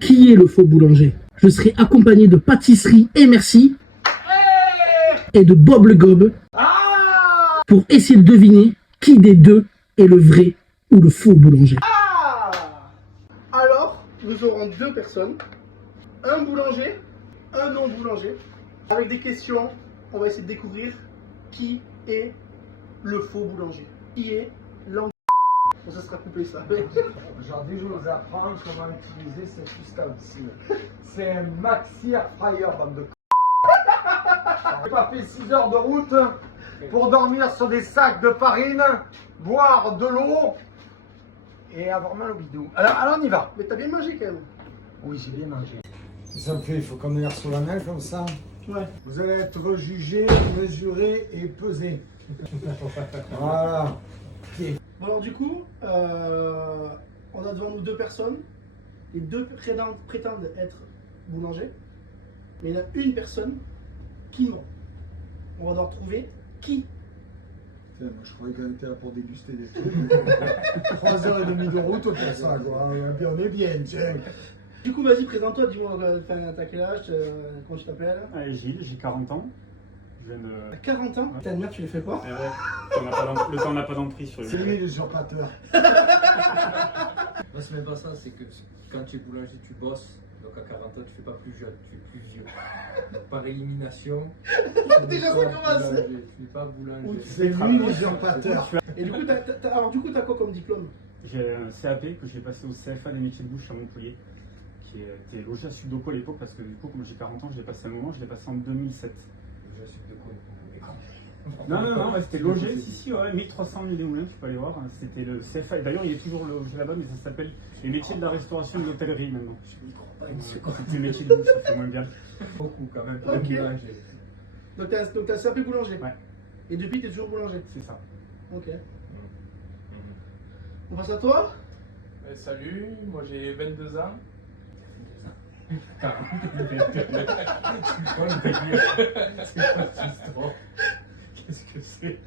Qui est le faux boulanger? Je serai accompagné de Pâtisserie et Merci et de Bob le Gob pour essayer de deviner qui des deux est le vrai ou le faux boulanger. Alors, nous aurons deux personnes, un boulanger, un non-boulanger. Avec des questions, on va essayer de découvrir qui est le faux boulanger. Qui est l'anglais. Bon, ça sera coupé ça. Aujourd'hui, je vais vous apprendre comment utiliser cet ustensile. C'est un maxi air fryer, bande de J'ai pas fait 6 heures de route pour dormir sur des sacs de farine, boire de l'eau et avoir mal au bidou. Alors on y va. Mais t'as bien mangé quand même. Oui, j'ai bien mangé. Ça me fait, il faut qu'on aille sur la main comme ça. Ouais. Vous allez être jugé, mesuré et pesé. Voilà. Okay. Bon alors du coup, on a devant nous deux personnes. Les deux prétendent être boulangers. Mais il y en a une personne qui ment. On va devoir trouver qui. Tiens, moi, je croyais qu'on était là pour déguster des trucs. 3h30 de route pour ça, quoi. Et on est bien, tiens. Du coup, vas-y, présente-toi, dis-moi, t'as quel âge, comment tu t'appelles? Gilles, j'ai 40 ans. Je viens de... T'as 40 ans? Putain de merde, tu les fais pas? Eh ouais, le temps n'a pas d'emprise sur C'est lui. lui l'usurpateur. Non, c'est même pas ça, c'est que quand tu es boulanger, tu bosses. Donc à 40 ans, tu fais pas plus jeune, tu es plus vieux. Donc par élimination, Déjà, ça commence. tu n'es pas boulanger. C'est lui l'usurpateur. Et du coup, t'as quoi comme diplôme? J'ai un CAP que j'ai passé au CFA des métiers de bouche à Montpellier, qui était logé à Sudoku à l'époque, parce que du coup, comme j'ai 40 ans, je l'ai passé un moment, je l'ai passé en 2007. Je suis de quoi? Non, ouais, c'était logé, si, ouais, 1300 000 moulins, tu peux aller voir. C'était le CFA, et d'ailleurs, il est toujours logé là-bas, mais ça s'appelle les métiers de la restauration et de l'hôtellerie maintenant. Je n'y crois pas. C'était les métiers de bouche, ça fait moins bien. Beaucoup quand même pour Ok. les boulangers. Donc t'as CAP boulanger? Ouais. Et depuis, t'es toujours boulanger? C'est ça. Ok. On passe à toi? Salut, moi j'ai 22 ans. C'est quoi cette histoire? Qu'est-ce que c'est?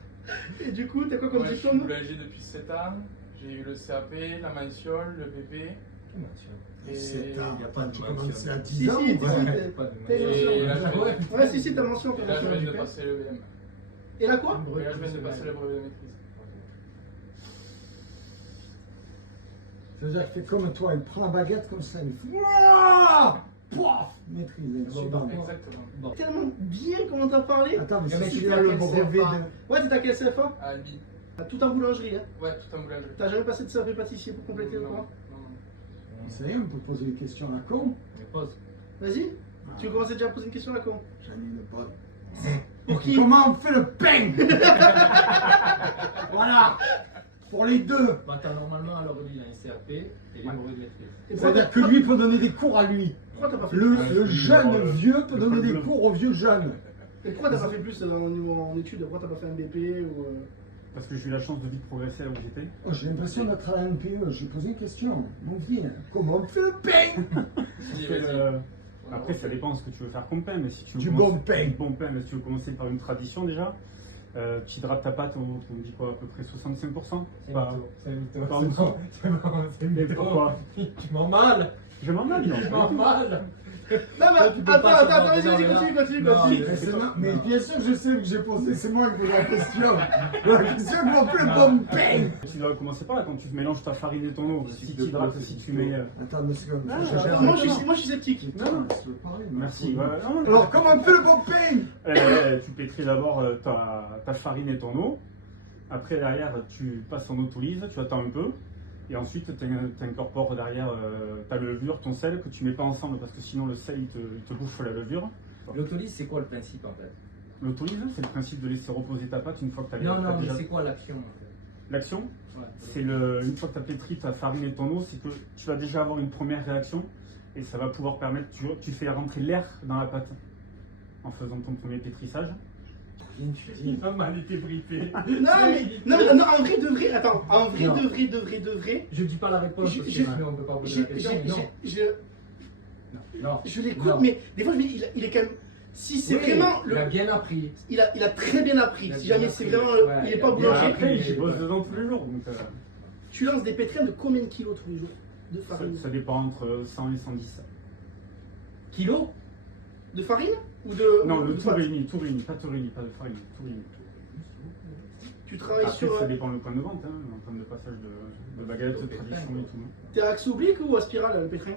Et du coup, t'as quoi comme Moi je suis diplôme? boulanger depuis 7 ans. J'ai eu le CAP, la mention, le BP. Et, C'est tard, y a pas de tu mention. commences à Si, 10 ans. si, ouais. Pas de T'as une mention. et là, je viens, Ouais, si, t'as mention. et là, je viens de passer le BM. Et là quoi? Et là je viens de passer le brevet de maîtrise. C'est-à-dire qu'il fait comme toi, il prend la baguette comme ça, il fait Wouah Pouah maîtrise. Exactement. Bon. Tellement bien comment t'as parlé. Attends, mais Mais si tu tu as fais le quel brevet de. CFA? Ouais, t'es à quel CFA? À Albi. Tout en boulangerie, hein. Ouais, tout en boulangerie. T'as jamais passé de CAP pâtissier pour compléter ou Non, quoi? non. Ça y est, on peut poser des questions à la con. Mais pause. Vas-y. Tu veux commencer déjà à poser une question là, con? J'en ai une bonne. Pour qui? Comment on fait le pain? Voilà. Pour les deux. Bah, t'as normalement alors lui il a un CAP et les brevets de maîtrise. Et pourquoi C'est-à-dire que lui peut donner des cours à lui. t'as pas fait Le, plus? le jeune vieux peut donner des cours aux vieux jeunes. Et pourquoi t'as pas fait plus en études? Pourquoi t'as pas fait un BP ou Parce que j'ai eu la chance de vite progresser là où j'étais. Oh, j'ai l'impression d'être à la NPE. J'ai posé une question. Mon vieux, comment on fait le pain? Vas-y, Après, vas-y. Après, ça dépend de ce que tu veux faire comme pain, mais si tu veux Du commencer- bon pain. Du bon pain, mais si tu veux commencer par une tradition déjà, tu hydrates ta pâte, on dit quoi, à peu près 65%? C'est Pas- c'est mytho. pas C'est en bon, c'est bon, c'est Mais mytho. pourquoi? Tu m'en mal. Je m'en mal, non? Tu m'en mal. Non, mais Toi, tu peux attends, pas savoir vas-y, dedans, continue. Non, Mais bien sûr, je sais que j'ai posé. C'est moi qui pose la question. La question, comment on fait le bon pain? Tu dois commencer par là, quand tu mélanges ta farine et ton eau, si tu hydrates, si tu mets... Attends, monsieur. Moi je suis sceptique. Non, je veux parler. Merci. Ouais, non, Alors, comment on fait le bon pain? tu pétris d'abord ta farine et ton eau. Après, derrière, tu passes en autolyse, tu attends un peu. Et ensuite, tu incorpores derrière ta levure, ton sel, que tu mets pas ensemble parce que sinon le sel il te bouffe la levure. L'autolyse, c'est quoi le principe en fait? L'autolyse, c'est le principe de laisser reposer ta pâte une fois que tu as Non, mais déjà... c'est quoi l'action en fait? L'action, Ouais. c'est une fois que tu as pétri ta farine et ton eau, c'est que tu vas déjà avoir une première réaction et ça va pouvoir permettre, tu fais rentrer l'air dans la pâte en faisant ton premier pétrissage. Il a mal été briefé. Non, en vrai de vrai, attends, en vrai Non. de vrai, Je dis pas la réponse Je- parce que je- sinon, on peut pas poser la question. Non. je l'écoute, Non. mais des fois je me dis, il est quand même. Si c'est Oui, vraiment. il a bien appris. Il a très bien appris. Il a Si bien jamais c'est appris. vraiment. Ouais, Il est il pas a bien boulanger. appris. Après, j'y bosse dedans tous les jours. Donc, Tu lances des pétrins de combien de kilos tous les jours? de farine. Ça dépend entre 100 et 110. Kilos? De farine ou de. Non, de le tout pâte réuni, pas de farine, tout réuni. Tu travailles Après, sur. ça dépend le point de vente, hein, en termes de passage de baguettes, de tradition et tout. T'es à axe oblique ou à spirale, le pétrin?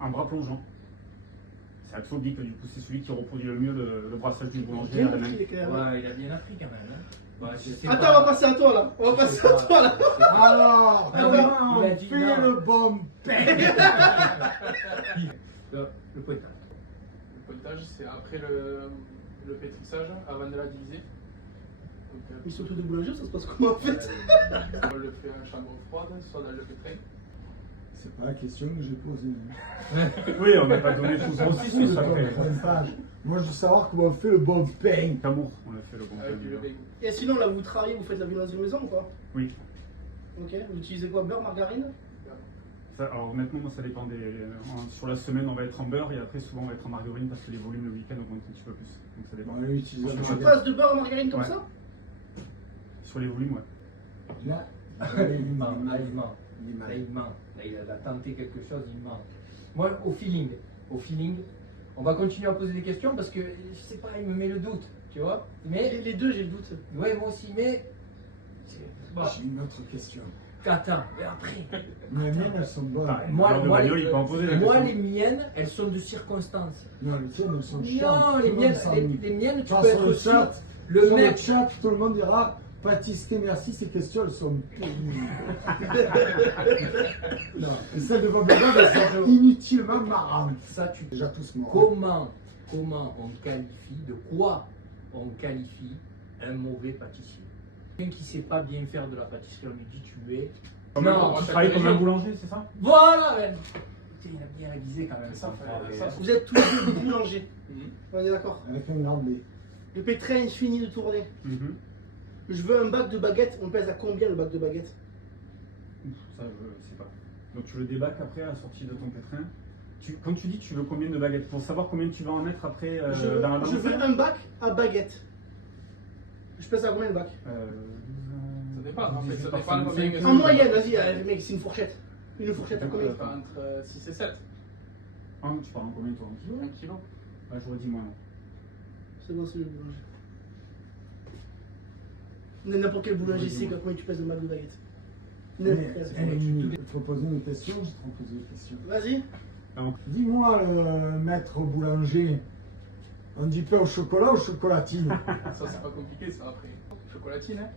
Un bras plongeant. C'est axe oblique, du coup, c'est celui qui reproduit le mieux le brassage d'une boulanger Bien à la main. compris, les carrés. Ouais, il a bien appris quand même. Hein. Bah, je sais Attends, pas. on va passer à toi là. On va Je passer sais à pas, toi là. je sais pas. Alors, Ah, comment il a on dit fait non. le bon pain? Le pointage. Le pointage, c'est après le pétrissage, avant de la diviser. Donc, Mais surtout de boulanger, ça se passe comment en fait? on le fait en chambre froide, soit dans le pétrin. C'est pas la question que j'ai posée. Oui, on n'a pas donné tout le processus Le après. bon pointage. Moi, je veux savoir comment on fait le bon pain. Camour, on a fait le bon Avec du pain. rébégo. Et sinon, là, vous travaillez, vous faites la viennoiserie maison ou pas? Oui. Ok, vous utilisez quoi? Beurre, margarine? Alors honnêtement, moi, ça dépend sur la semaine, on va être en beurre et après, souvent, on va être en margarine parce que les volumes le week-end augmentent un petit peu plus. Donc ça dépend. On va utiliser Tu la passes de beurre à margarine comme Ouais. ça? Sur les volumes, ouais. Là, Il ment. Là, il a tenté quelque chose, il ment. Moi, au feeling, on va continuer à poser des questions parce que je sais pas, il me met le doute, tu vois. Mais, Les deux, j'ai le doute. ouais, moi aussi, mais. Bon, j'ai une autre question. attends, mais après. Les miennes, elles sont bonnes. Ah, Moi, Lors de moi, bagnole, il peut en poser des Moi, questions. les miennes, elles sont de circonstances. Non, les tiennes, elles sont chiantes. Non, Tout les le monde miennes, s'ennuie. les miennes, tu Enfin, peux sur être le sûr. chat, Le sur mec. le chat, tout le monde dira pâtisserie, merci, ces questions, elles sont pourries. Non, et celles de Bob Lazar, elles sont inutilement marrantes. Ça, tu. Déjà tous morts. Comment on qualifie, de quoi on qualifie un mauvais pâtissier? Quelqu'un qui sait pas bien faire de la pâtisserie, on lui dit tu es. Non, Tu travailles comme un boulanger, c'est ça? voilà, ben. Putain, il a bien révisé quand même. Ça fait- ça, Vous êtes tous les deux boulangers. Mhm. On est d'accord. Avec un grand B. Le pétrin est fini de tourner. Mhm. Je veux un bac de baguettes. On pèse à combien le bac de baguettes? Ça, je sais pas. Donc tu le débacs après à la sortie de ton pétrin. Quand tu dis tu veux combien de baguettes, pour savoir combien tu vas en mettre après dans la balance. Je veux un bac à baguettes. Je pèse à combien le bac? Ça dépend, en fait, ça 18 dépend de combien que En moyenne, vas-y, mec, c'est une fourchette. Une fourchette à combien? Entre 6 et 7. Tu pars en combien toi, en kilo? 1 kilo. Bah, j'aurais dit moins. Non. C'est bon, c'est le boulanger. N'importe quel boulanger sait combien tu pèses un bac de baguettes. N'importe quel. Je vais te poser une question, je vais te poser une question. Vas-y. Dis-moi, le maître boulanger, on dit pain au chocolat ou chocolatine? Ça, c'est pas compliqué, ça, après. Chocolatine, hein.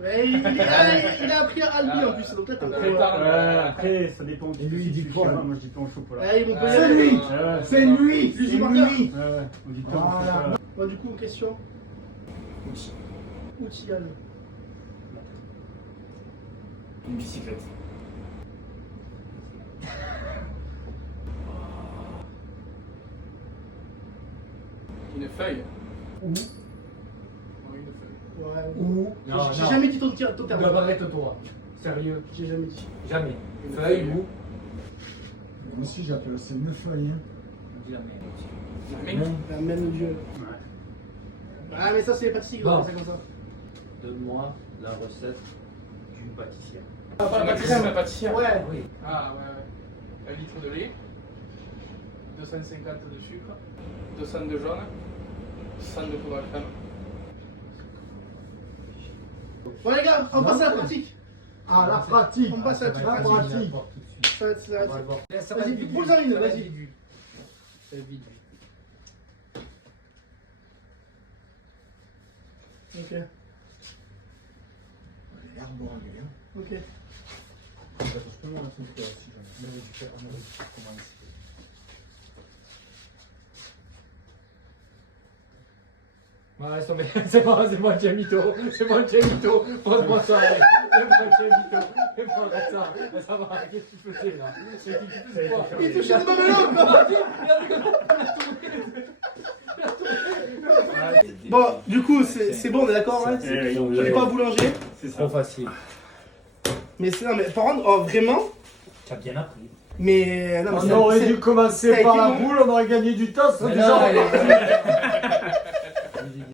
Ouais, il a appris à Albi en plus, donc là t'es On a au le courant. retard. Après, ça dépend Et lui, il dit quoi, là? Moi, je dis pain au chocolat. Allez, mon C'est père. lui. Ouais, C'est lui! Lui, C'est c'est lui! Ouais, on dit pain au Voilà. chocolat. Bon, du coup, question. Outillage. Une bicyclette. Une feuille. Ou, Oui, une feuille. Ouais. ou, Non, J'ai non. jamais dit ton terme. Arrête-toi. Sérieux, J'ai jamais dit. jamais. Une Feuille feuille. ou. moi aussi j'appelle ça une feuille. Hein. La main. La même Dieu. Ouais. Ah, mais ça, c'est les pâtissiers qui Bon. doivent faire comme ça. Donne-moi la recette d'une pâtissière. Ah, pas La la pâtissière, crème. la pâtissière. Ouais. Oui. Ah, ouais, ouais. 1 litre de lait. 250 de sucre. 200 de jaune. 100 de poudre à crème. Bon, les gars, on passe à la pratique. Ah, la pratique! On passe à la La pratique. pratique! Ça va être- ça va être- Ça Vas-y, va vite, pose-en une, ça va vas-y. vite, vite. Ça va vite, vite. Ok, Elle a l'air bon, lui, hein. ok. Ouais, c'est moi qui ai mytho. C'est moi qui ai mytho. Pose-moi ça. C'est moi qui ai mytho. C'est moi ça. Ça va. Qu'est-ce que tu faisais là? C'est qui tu faisais quoi? Il touchait le mamelon, quoi. Bon, du coup, c'est bon, on est d'accord, hein? Je n'ai pas boulanger. C'est ça. Trop facile. Mais c'est non, mais par contre, oh, vraiment. Tu as bien appris. Mais non, mais On aurait c'est- dû ça commencer a par été la bon. boule, on aurait gagné du temps, ça Mais déjà. non, elle est-